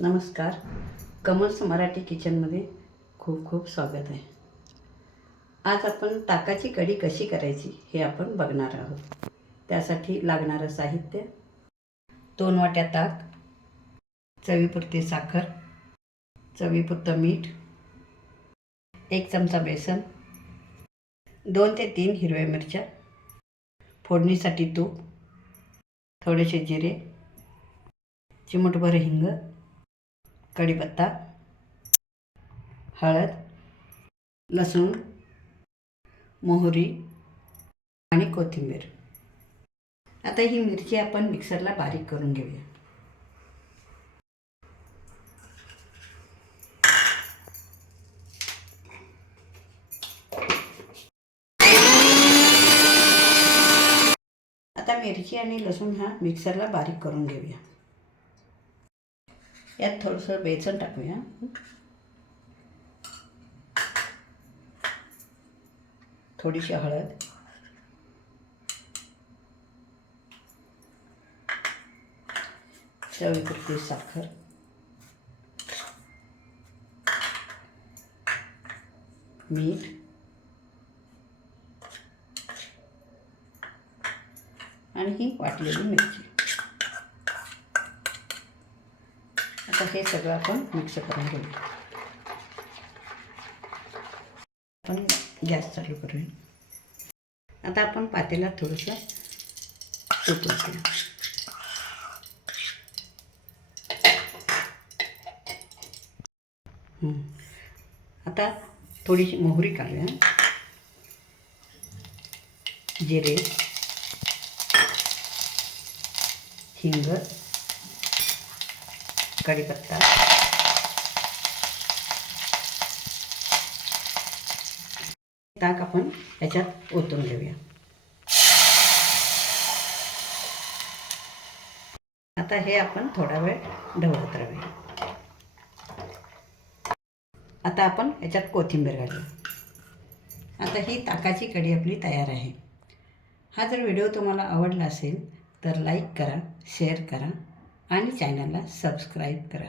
नमस्कार. कमल्स मराठी किचनमध्ये खूप खूप स्वागत आहे. आज आपण ताकाची कढी कशी करायची हे आपण बघणार आहोत. त्यासाठी लागणारं साहित्य: 2 वाट्या ताक, चवीपुरती साखर, चवीपुरतं मीठ, 1 चमचा बेसन, 2 ते 3 हिरव्या मिरच्या, फोडणीसाठी तूप, थोडेसे जिरे, चिमूटभर हिंग, कढीपत्ता, हळद, लसूण, मोहरी आणि कोथिंबीर. आता ही मिरची आपण मिक्सरला बारीक करून घेऊया. आता मिरची आणि लसूण हा मिक्सरला बारीक करून घेऊया. यात थोडंसं बेसन टाकूया. थोडीशी हळद, चवीपुरती साखर, मीठ आणि ही वाटलेली मिरची. आता हे सगळं आपण मिक्स करून घेऊया. आपण गॅस चालू करूया. आता आपण पातेल्यात थोडंसं तूप टाकूया. आता थोडीशी मोहरी काढूया, जिरे, हिंग, कढीपत्ता, ताक आपण याच्यात ओतून घेऊया. आता हे आपण थोडा वेळ ढवळत राहूया. आता आपण याच्यात कोथिंबीर घालूया. आता ही ताकाची कढी आपली तयार आहे. हा जर व्हिडिओ तुम्हाला आवडला असेल तर लाईक करा, शेअर करा आणि चॅनलला सबस्क्राईब करा.